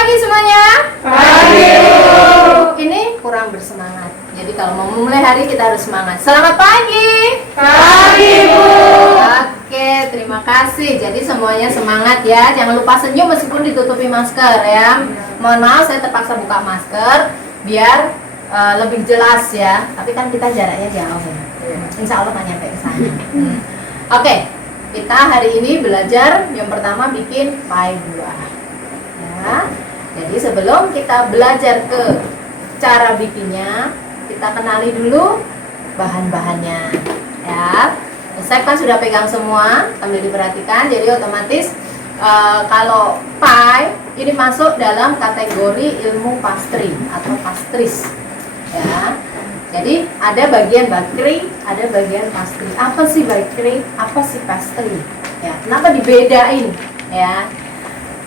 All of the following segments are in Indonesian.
pagi semuanya. Pagi, Bu. Ini kurang bersemangat. Jadi kalau mau memulai hari kita harus semangat. Selamat pagi. Pagi, Bu. Oke, terima kasih. Jadi semuanya semangat ya. Jangan lupa senyum meskipun ditutupi masker ya. Mohon maaf saya terpaksa buka masker biar lebih jelas ya. Tapi kan kita jaraknya jauh ya. Insya Allah nggak nyampe ke sana. Oke, kita hari ini belajar yang pertama bikin pie buah. Ya. Jadi sebelum kita belajar ke cara bikinnya, kita kenali dulu bahan-bahannya. Ya, resep kan sudah pegang semua, sambil diperhatikan. Jadi otomatis kalau pie ini masuk dalam kategori ilmu pastry atau pastries. Ya, jadi ada bagian bakery, ada bagian pastry. Apa sih bakery? Apa sih pastry? Ya, kenapa dibedain? Ya,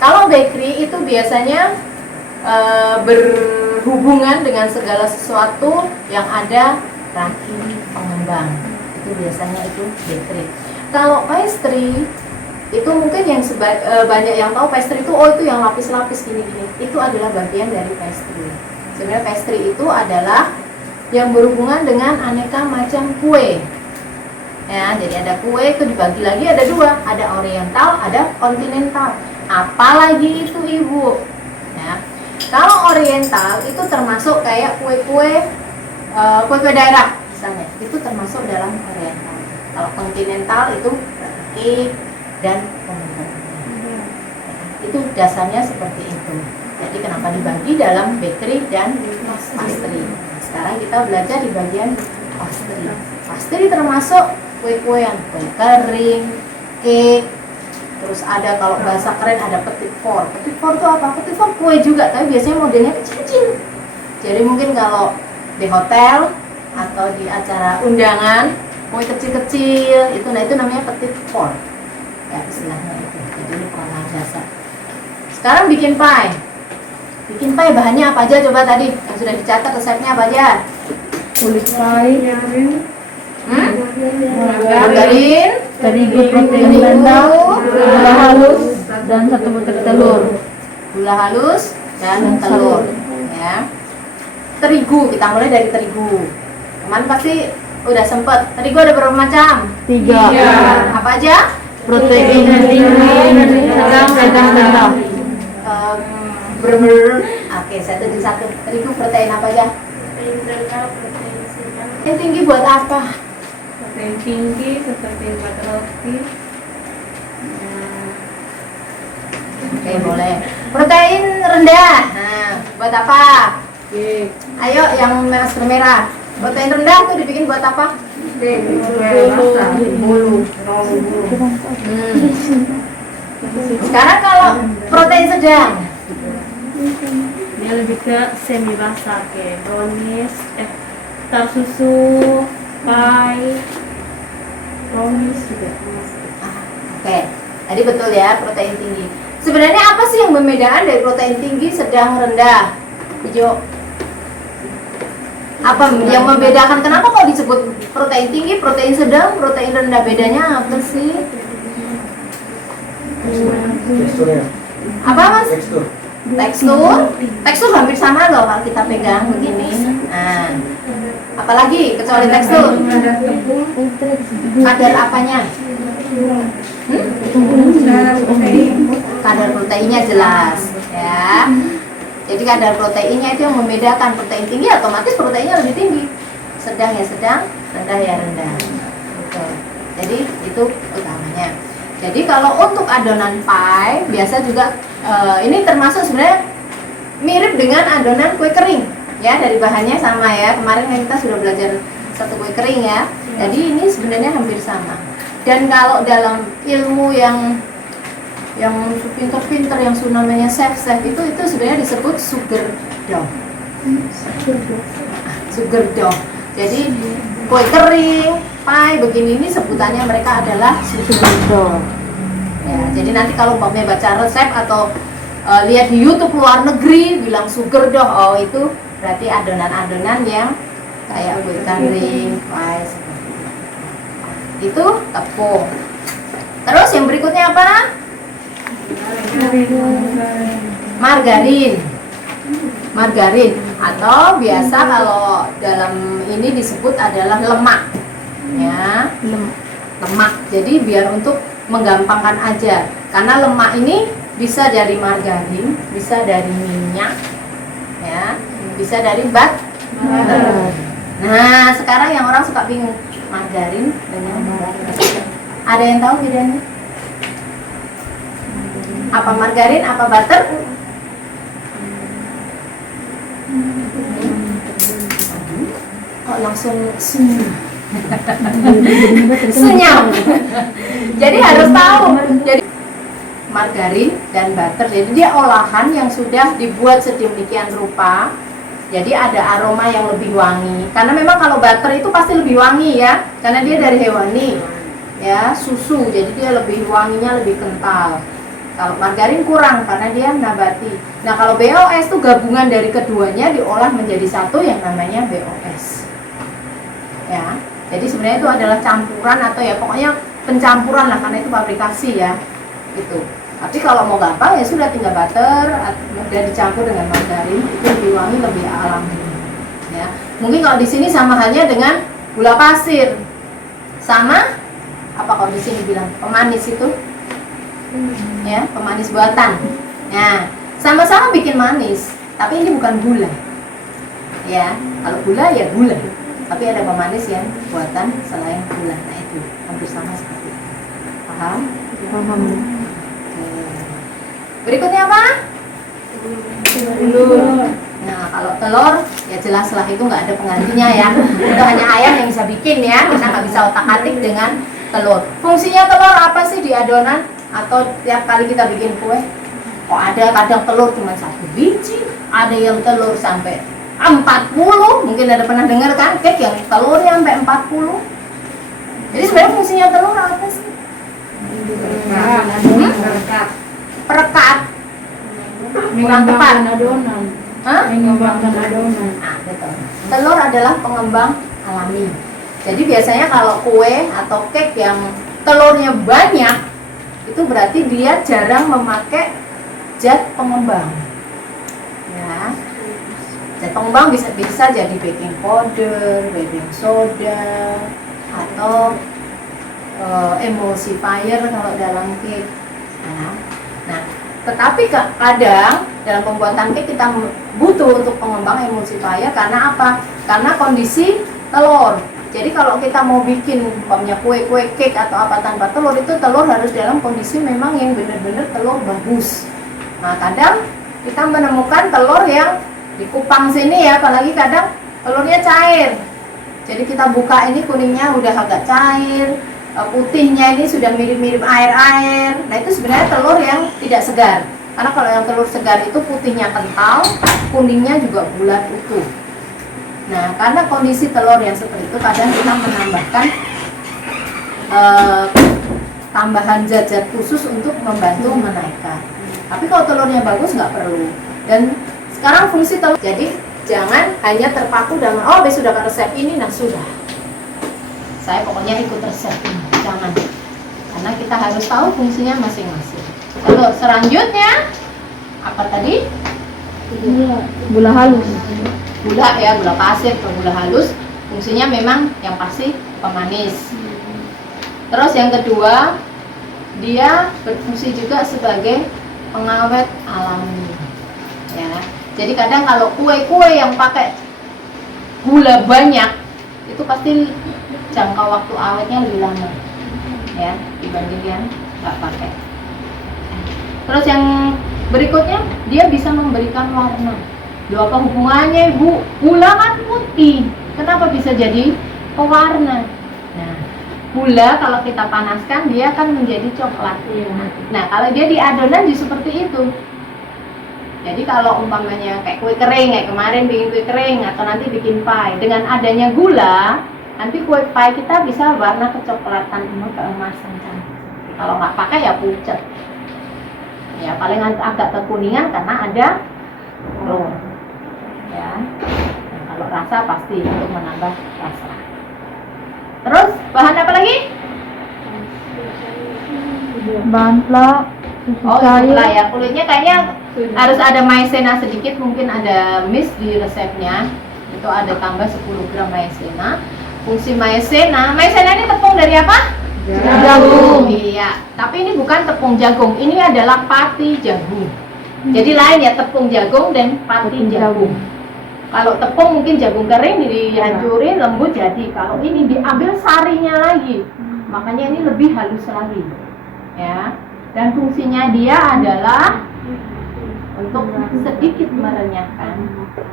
kalau bakery itu biasanya berhubungan dengan segala sesuatu yang ada ragi pengembang. Itu biasanya itu bakery. Kalau pastry itu mungkin yang banyak yang tahu pastry itu itu yang lapis-lapis gini-gini. Itu adalah bagian dari pastry. Sebenarnya pastry itu adalah yang berhubungan dengan aneka macam kue. Ya, jadi ada kue itu dibagi lagi ada dua, ada oriental, ada kontinental. Apalagi itu Ibu. Ya. Kalau oriental itu termasuk kayak kue-kue daerah misalnya. Itu termasuk dalam oriental. Kalau kontinental itu cake dan pembentukannya. Itu dasarnya seperti itu. Jadi kenapa dibagi dalam bakery dan pastry. Sekarang kita belajar di bagian pastry. Pastry termasuk kue-kue yang kue kering, cake, terus ada kalau bahasa keren ada petit four. Petit four itu apa? Petit four kue juga, tapi biasanya modelnya kecil-kecil. Jadi mungkin kalau di hotel atau di acara undangan kue kecil-kecil itu, nah itu namanya petit four. Ya istilahnya itu. Jadi ini pengalaman dasar. Sekarang bikin pie. Bikin pie bahannya apa aja coba tadi yang sudah dicatat resepnya apa aja? Kulit pie, Margarin, terigu protein rendah, gula halus, dan 1 butir telur. Gula halus dan telur. Ya. Terigu, kita mulai dari terigu. Teman pasti udah sempet. Terigu ada berapa macam? 3. Apa aja? Protein tinggi, sedang rendah. Oke, satu di satu. Terigu protein apa aja? Protein rendah, protein sedang. Yang tinggi buat apa? Protein tinggi seperti buat roti. Oke, boleh. Protein rendah. Nah, buat apa? Ayo yang merah. Protein rendah tuh dibikin buat apa? Bulu. Sekarang kalau protein sedang, Dia lebih ke semi basah kayak brownies, tar susu, pie, brownies juga. oke. Tadi betul ya protein tinggi. Sebenarnya apa sih yang membedakan dari protein tinggi, sedang, rendah? Hijau. Apa yang membedakan? Kenapa kok disebut protein tinggi, protein sedang, protein rendah? Bedanya apa sih? Teksturnya, Apa Mas? tekstur. Tekstur hampir sama loh kalau kita pegang begini. Nah, apalagi kecuali tekstur? Kadar apanya? Kadar proteinnya jelas, ya. Jadi kadar proteinnya itu yang membedakan. Protein tinggi otomatis proteinnya lebih tinggi. Sedang ya sedang, rendah ya rendah. Betul. Jadi itu utamanya. Jadi kalau untuk adonan pie biasa juga ini termasuk sebenarnya mirip dengan adonan kue kering ya, dari bahannya sama ya. Kemarin kan kita sudah belajar satu kue kering ya. Jadi ini sebenarnya hampir sama. Dan kalau dalam ilmu yang pinter-pinter yang namanya chef itu sebenarnya disebut sugar dough. Sugar dough. Jadi kue kering, pie begini ini sebutannya mereka adalah sugar dough. Ya, jadi nanti kalau umpamanya baca resep atau lihat di YouTube luar negeri bilang sugar dough, itu berarti adonan-adonan yang kayak kue kering, pie seperti itu. Itu tepung. Terus yang berikutnya apa? margarin. Margarin atau biasa kalau dalam ini disebut adalah lemak. Ya, lemak. Jadi biar untuk menggampangkan aja. Karena lemak ini bisa dari margarin, bisa dari minyak, ya, bisa dari butter. Nah, sekarang yang orang suka bingung, margarin dengan butter. Ada yang tahu bedanya? Apa margarin, apa butter? Kok langsung senyum. Jadi harus tahu. Jadi margarin dan butter, jadi dia olahan yang sudah dibuat sedemikian rupa. Jadi ada aroma yang lebih wangi. Karena memang kalau butter itu pasti lebih wangi ya, karena dia dari hewani, ya, susu. Jadi dia lebih wanginya lebih kental. Kalau margarin kurang karena dia nabati. Nah, kalau BOS itu gabungan dari keduanya diolah menjadi satu yang namanya BOS. Ya. Jadi sebenarnya itu adalah campuran atau ya pokoknya pencampuran lah, karena itu fabrikasi ya. Gitu. Tapi kalau mau gampang ya sudah tinggal butter dan dicampur dengan margarin, itu lebih wangi, lebih alami. Ya. Mungkin kalau di sini sama halnya dengan gula pasir. Sama apa kalau di sini bilang pemanis itu? Ya, pemanis buatan. Nah, sama-sama bikin manis, tapi ini bukan gula. Ya, kalau gula ya gula. Tapi ada pemanis yang buatan selain gula. Nah, itu hampir sama seperti itu. Paham? Paham. Berikutnya apa? Telur. Nah, kalau telur ya jelas lah itu nggak ada penggantinya ya. Itu hanya ayam yang bisa bikin ya. Kita nggak bisa otak-atik dengan telur. Fungsinya telur apa sih di adonan? Atau tiap kali kita bikin kue? Oh, ada kadang telur cuma 1 biji, ada yang telur sampai 40. Mungkin ada pernah dengar kan cake yang telurnya sampai 40. Jadi sebenarnya fungsinya telur apa sih? Perekat. Kurang tepat. Adonan. Hah? Mengembangkan adonan. Nah, betul. Telur adalah pengembang alami. Jadi biasanya kalau kue atau cake yang telurnya banyak, itu berarti dia jarang memakai zat pengembang. Ya. Zat pengembang bisa jadi baking powder, baking soda, atau emulsifier kalau dalam cake. Nah, tetapi kadang dalam pembuatan cake kita butuh untuk pengembang emulsifier karena apa? Karena kondisi telur. Jadi kalau kita mau bikin umpamanya kue-kue cake atau apa tanpa telur, itu telur harus dalam kondisi memang yang benar-benar telur bagus. Nah, kadang kita menemukan telur yang di kupang sini ya, apalagi kadang telurnya cair. Jadi kita buka ini kuningnya udah agak cair, putihnya ini sudah mirip-mirip air-air. Nah, itu sebenarnya telur yang tidak segar. Karena kalau yang telur segar itu putihnya kental, kuningnya juga bulat utuh. Nah, karena kondisi telur yang seperti itu, kadang kita menambahkan tambahan zat-zat khusus untuk membantu menaikkan. Tapi kalau telurnya bagus nggak perlu. Dan sekarang fungsi telur, jadi jangan hanya terpaku dengan besok dapat resep ini, nah sudah. Saya pokoknya ikut resep ini, jangan. Karena kita harus tahu fungsinya masing-masing. Lalu selanjutnya apa tadi? Gula halus. Gula ya, gula pasir atau gula halus, fungsinya memang yang pasti pemanis. Terus yang kedua, dia berfungsi juga sebagai pengawet alami. Ya. Jadi kadang kalau kue-kue yang pakai gula banyak, itu pasti jangka waktu awetnya lebih lama. Ya, dibanding yang nggak pakai. Terus yang berikutnya, dia bisa memberikan warna. Loh, apa hubungannya, Ibu? Gula kan putih, kenapa bisa jadi pewarna? Nah, gula kalau kita panaskan dia akan menjadi coklat. Nah, kalau dia di adonan jadi seperti itu. Jadi kalau umpamanya kayak kue kering, kayak kemarin bikin kue kering atau nanti bikin pie, dengan adanya gula, nanti kue pie kita bisa warna kecoklatan, keemasan cantik. Kalau nggak pakai ya pucat. Ya paling agak kekuningan karena ada telur. Ya. Nah, kalau rasa pasti untuk menambah rasa. Terus bahan apa lagi? Bahan Oh, itulah ya. Kulitnya kayaknya harus ada maizena sedikit, mungkin ada miss di resepnya. Itu ada tambah 10 gram maizena. Fungsi maizena ini tepung dari apa? Jagung. Iya, tapi ini bukan tepung jagung. Ini adalah pati jagung. Jadi lain ya, tepung jagung dan pati jagung. Kalau tepung mungkin jagung kering dihancurin lembut jadi. Kalau ini diambil sarinya lagi, makanya ini lebih halus lagi, ya. Dan fungsinya dia adalah untuk sedikit merenyahkan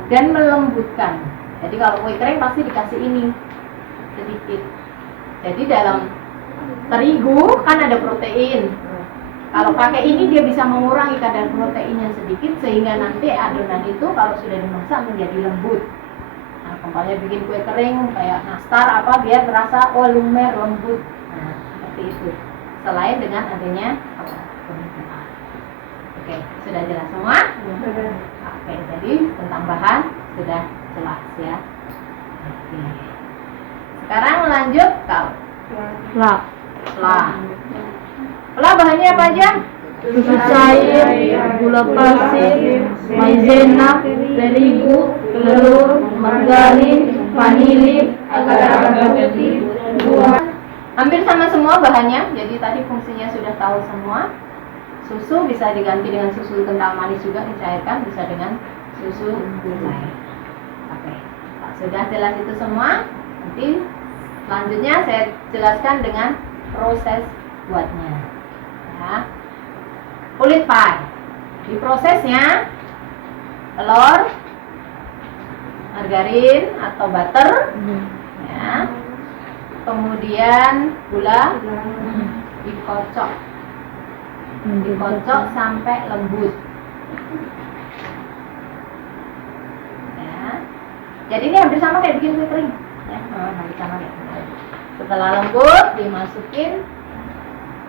dan melembutkan. Jadi kalau kue kering pasti dikasih ini sedikit. Jadi dalam terigu kan ada protein. Kalau pakai ini dia bisa mengurangi kadar proteinnya sedikit sehingga nanti adonan itu kalau sudah dimasak menjadi lembut. Nah, umpamanya bikin kue kering kayak nastar apa biar terasa lumer lembut. Nah, seperti itu. Selain dengan adanya pembentukan. Oke, sudah jelas semua? Oke, jadi tentang bahan sudah jelas ya. Oke. Sekarang lanjut kalau Lah bahannya apa aja? Susu cair, gula pasir, maizena, terigu, telur, margarin, vanili, agar-agar putih, buah. Hampir sama semua bahannya. Jadi tadi fungsinya sudah tahu semua. Susu bisa diganti dengan susu kental manis juga dicairkan, bisa dengan susu cair. Oke, sudah jelas itu semua. Nanti selanjutnya saya jelaskan dengan proses buatnya. Ya. Kulit pie. Di prosesnya telur, margarin atau butter, ya. Kemudian gula dikocok sampai lembut. Ya. Jadi ini hampir sama kayak bikin kue kering. Ya, hampir sama kayak kemarin. Setelah lembut dimasukin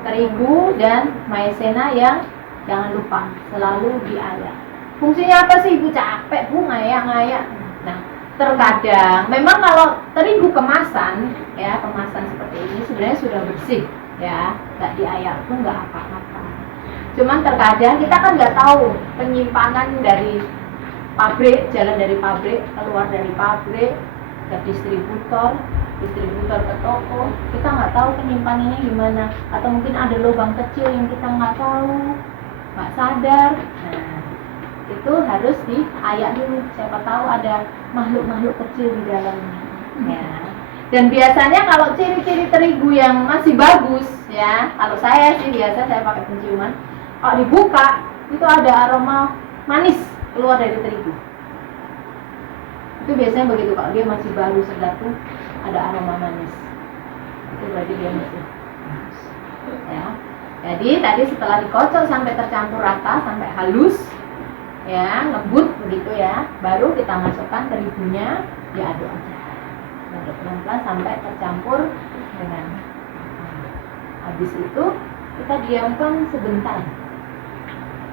terigu dan maizena yang jangan lupa selalu diayak. Fungsinya apa sih Ibu? Capek Bu ngayak-ngayak. Nah, terkadang memang kalau terigu kemasan ya, kemasan seperti ini sebenarnya sudah bersih ya, nggak diayak pun nggak apa-apa. Cuman terkadang kita kan nggak tahu penyimpanan dari pabrik, jalan dari pabrik, keluar dari pabrik ke distributor ke toko, kita nggak tahu penyimpanannya gimana, atau mungkin ada lubang kecil yang kita nggak tahu, nggak sadar. Nah, itu harus diayak dulu, siapa tahu ada makhluk-makhluk kecil di dalamnya. Ya. Dan biasanya kalau ciri-ciri terigu yang masih bagus, ya, kalau saya sih biasa saya pakai penciuman, kalau dibuka itu ada aroma manis keluar dari terigu. Itu biasanya begitu, kalau dia masih baru segar tuh ada aroma manis, itu berarti dia masih bagus. Ya. Jadi tadi setelah dikocok sampai tercampur rata, sampai halus, ya, lembut begitu ya, baru kita masukkan terigunya, diaduk aja, aduk pelan-pelan sampai tercampur dengan. Habis itu kita diamkan sebentar.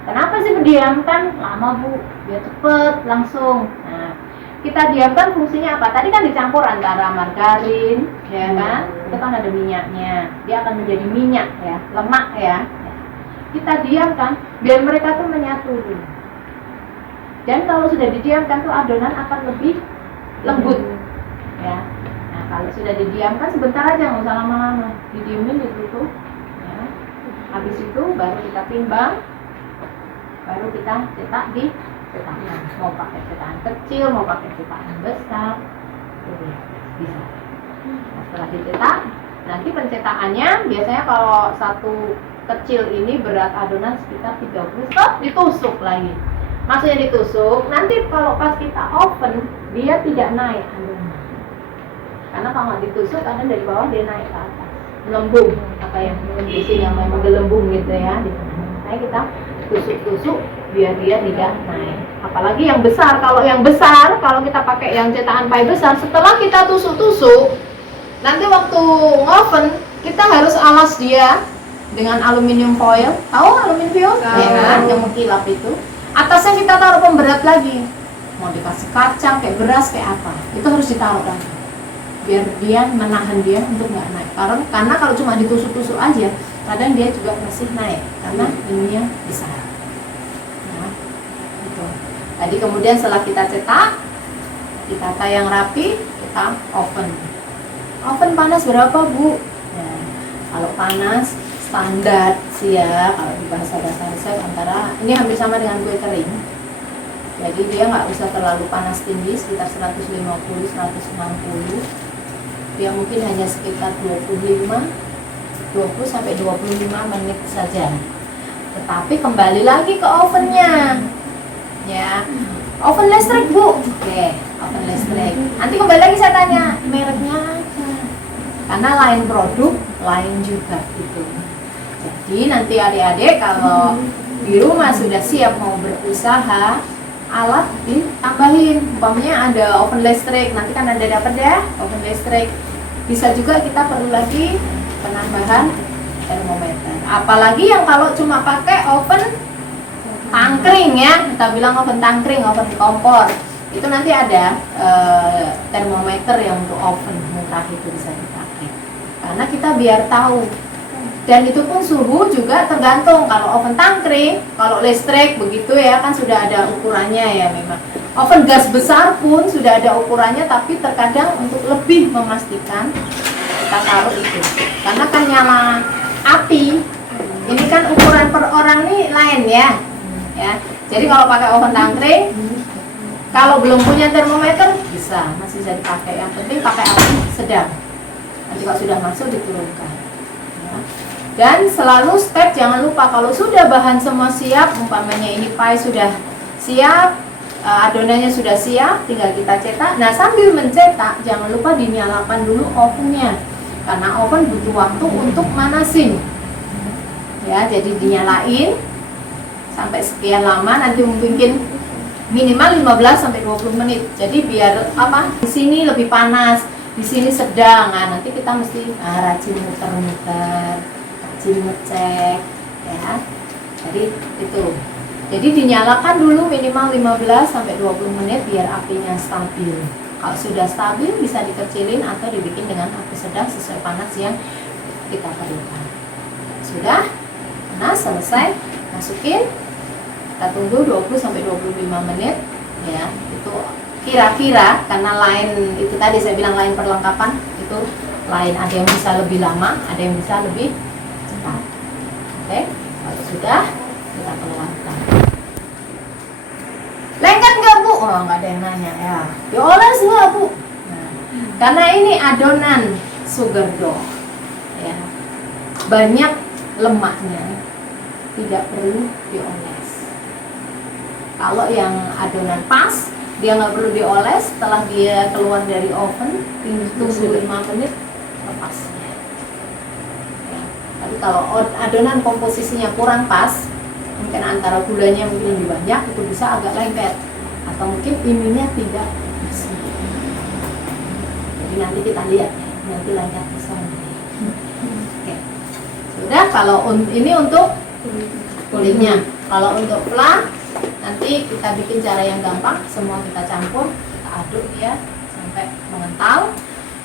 Kenapa sih diamkan lama Bu? Biar cepet langsung. Nah, kita diamkan fungsinya apa? Tadi kan dicampur antara margarin, ya kan? Itu kan ada minyaknya. Dia akan menjadi minyak ya, lemak ya. Kita diamkan biar mereka tuh menyatu dulu. Dan kalau sudah didiamkan tuh adonan akan lebih lembut. Ya. Nah, kalau sudah didiamkan sebentar aja, nggak usah lama-lama. Didiemin ditutup. Ya. Habis itu baru kita timbang. Baru kita cetak di cetakan, mau pakai cetakan kecil, mau pakai cetakan besar, bisa. Nah, setelah dicetak, nanti pencetakannya biasanya kalau satu kecil ini berat adonan sekitar 30, ditusuk lagi. Maksudnya ditusuk, nanti kalau pas kita oven dia tidak naik adonan. Karena kalau nggak ditusuk, adonan dari bawah dia naik ke atas, melembung, apa yang menggelembung gitu ya. Nah, kita tusuk-tusuk biar dia tidak naik. Apalagi yang besar, kalau kita pakai yang cetakan pie besar, setelah kita tusuk-tusuk, nanti waktu oven kita harus alas dia dengan aluminium foil. Tahu aluminium foil? Ya kan, yang mengkilap itu. Atasnya kita taruh pemberat lagi. Mau dikasih kacang, kayak beras, kayak apa, itu harus ditaruh lagi biar dia menahan dia untuk nggak naik. Karena kalau cuma ditusuk-tusuk aja, kadang dia juga masih naik karena ininya besar. Nah, gitu. Tadi kemudian setelah kita cetak, ditata yang rapi, kita oven. Oven panas berapa, Bu? Nah, kalau panas standar sih ya, kalau di bahasa resep antara ini hampir sama dengan kue kering. Jadi dia nggak usah terlalu panas tinggi, sekitar 150-160. Dia mungkin hanya sekitar 20 sampai 25 menit saja. Tetapi kembali lagi ke ovennya. Ya. Oven listrik, Bu. Oke, oven listrik. Nanti kembali lagi saya tanya mereknya apa. Karena lain produk, lain juga gitu. Jadi nanti adik-adik kalau di rumah sudah siap mau berusaha, alat ditambahin. Umpamanya ada oven listrik, nanti kan ada dapat ya oven listrik. Bisa juga kita perlu lagi penambahan termometer. Apalagi yang kalau cuma pakai oven tangkring ya, kita bilang oven tangkring, oven kompor. Itu nanti ada termometer yang untuk oven murah itu bisa dipakai. Karena kita biar tahu. Dan itu pun suhu juga tergantung. Kalau oven tangkring, kalau listrik begitu ya kan sudah ada ukurannya ya memang. Oven gas besar pun sudah ada ukurannya, tapi terkadang untuk lebih memastikan kita taruh itu. Karena kan nyala api, ini kan ukuran per orang nih lain ya. Ya. Jadi kalau pakai oven tangkring, kalau belum punya termometer bisa, masih bisa dipakai. Yang penting pakai api sedang. Nanti kalau sudah masuk diturunkan. Ya. Dan selalu step jangan lupa kalau sudah bahan semua siap, umpamanya ini pie sudah siap, adonannya sudah siap, tinggal kita cetak. Nah sambil mencetak jangan lupa dinyalakan dulu ovennya, karena oven butuh waktu untuk manasin. Ya, jadi dinyalain sampai sekian lama, nanti mungkin minimal 15 sampai 20 menit. Jadi biar apa? Di sini lebih panas, di sini sedang. Nah, nanti kita mesti rajin muter-muter, rajin ngecek ya. Jadi itu. Jadi dinyalakan dulu minimal 15 sampai 20 menit biar apinya stabil. Kalau sudah stabil bisa dikecilin atau dibikin dengan api sedang sesuai panas yang kita perlukan. Sudah? Nah, selesai. Masukin. Kita tunggu 20 sampai 25 menit ya. Itu kira-kira karena lain itu tadi saya bilang lain perlengkapan itu lain, ada yang bisa lebih lama, ada yang bisa lebih cepat. Oke, kalau sudah kita keluarkan. Lengket nggak, Bu? Oh, nggak ada yang nanya ya. Dioles nggak, Bu? Nah, karena ini adonan sugar dough ya, banyak lemaknya, tidak perlu dioles. Kalau yang adonan pas, dia nggak perlu dioles. Setelah dia keluar dari oven, tunggu 5 menit, lepasnya. Ya. Tapi kalau adonan komposisinya kurang pas, mungkin antara gulanya mungkin lebih banyak, itu bisa agak lengket. Atau mungkin ininya tidak bersih. Jadi nanti kita lihat, nanti lengket besar. Oke. Sudah, kalau ini untuk kulitnya. Kalau untuk flan, nanti kita bikin cara yang gampang, semua kita campur, kita aduk ya sampai mengental.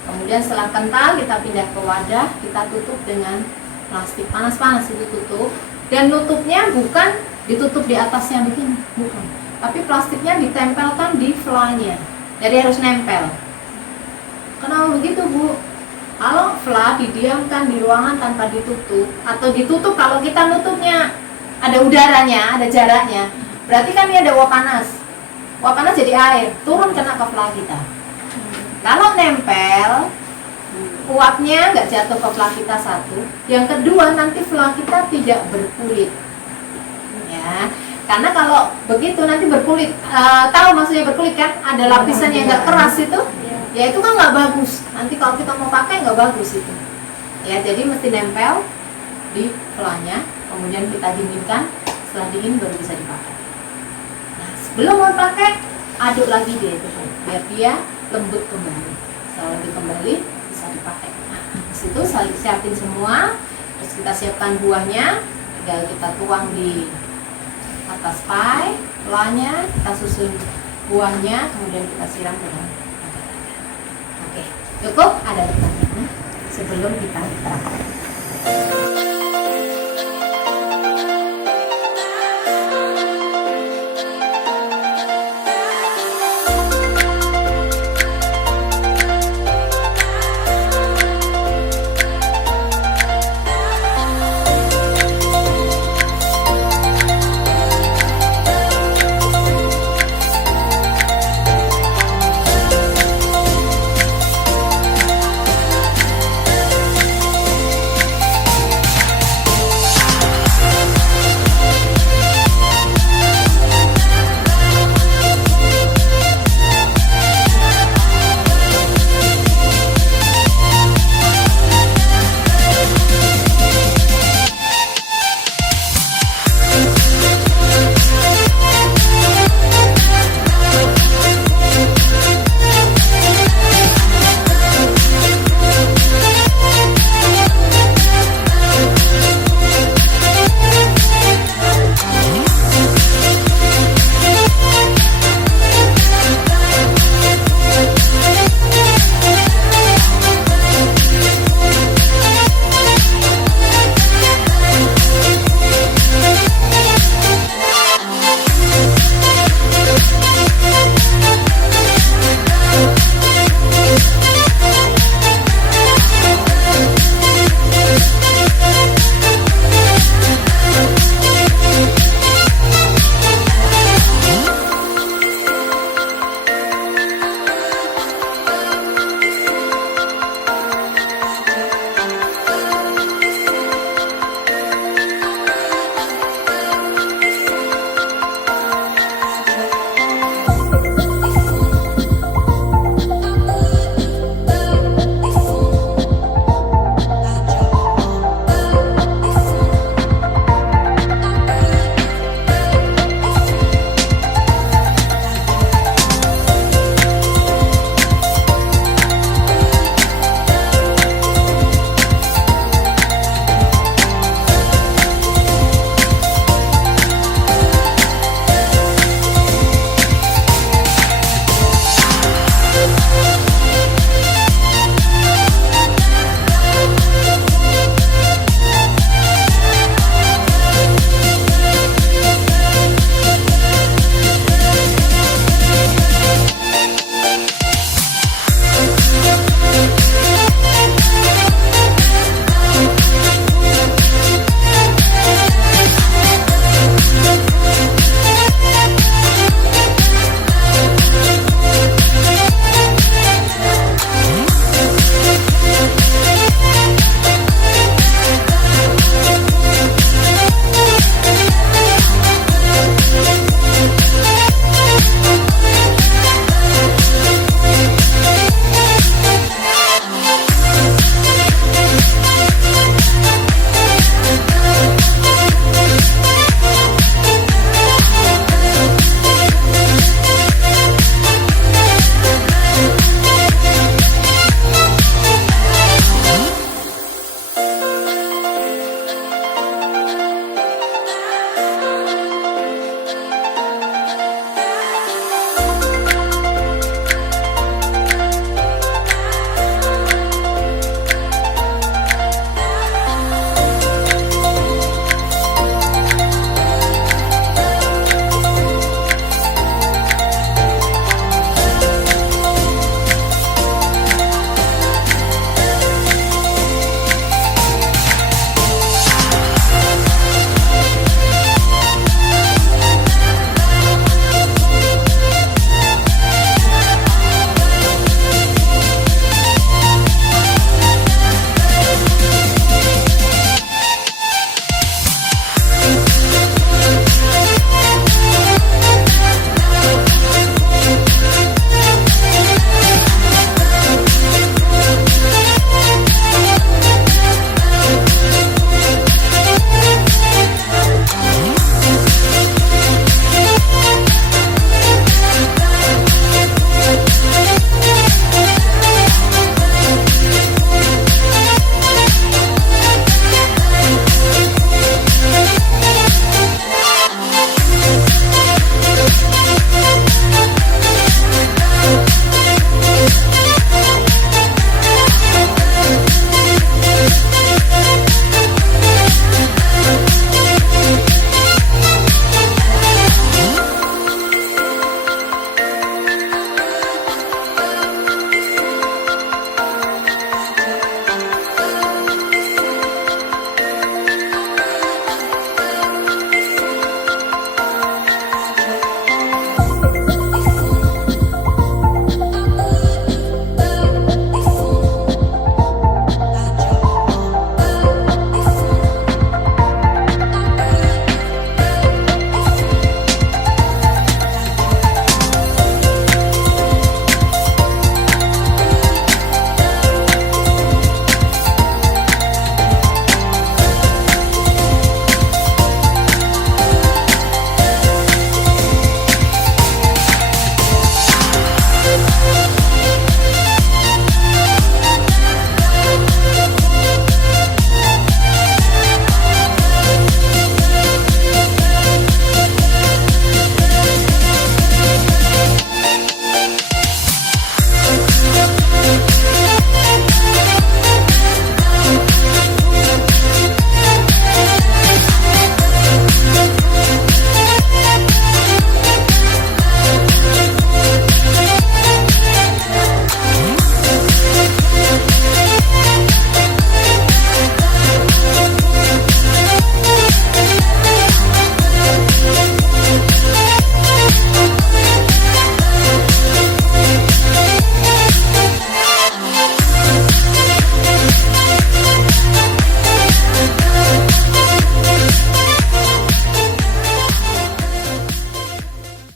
Kemudian setelah kental kita pindah ke wadah, kita tutup dengan plastik panas-panas, itu tutup. Dan nutupnya bukan ditutup di atasnya begini, bukan. Tapi plastiknya ditempelkan di flannya. Jadi harus nempel. Kenapa begitu, Bu? Kalau flan didiamkan di ruangan tanpa ditutup, atau ditutup kalau kita nutupnya ada udaranya, ada jaraknya, berarti kan ini ada uap panas. Uap panas jadi air, turun kena ke flan kita. Kalau nempel, uapnya nggak jatuh ke flan kita satu. Yang kedua, nanti flan kita tidak berkulit. Ya, karena kalau begitu nanti berkulit. Tahu maksudnya berkulit kan? Ada lapisan yang nggak keras itu. Ya itu kan nggak bagus. Nanti kalau kita mau pakai nggak bagus itu. Ya, jadi mesti nempel di flannya. Kemudian kita dinginkan. Setelah dingin baru bisa dipakai. Belum mau pakai, aduk lagi deh itu biar dia lembut kembali. Setelah lembut kembali bisa dipakai. Nah, di situ siapin semua, terus kita siapkan buahnya, tinggal kita tuang di atas pie, flannya, kita susun buahnya, kemudian kita siram dengan oke, cukup. Ada pertanyaan sebelum kita terapkan.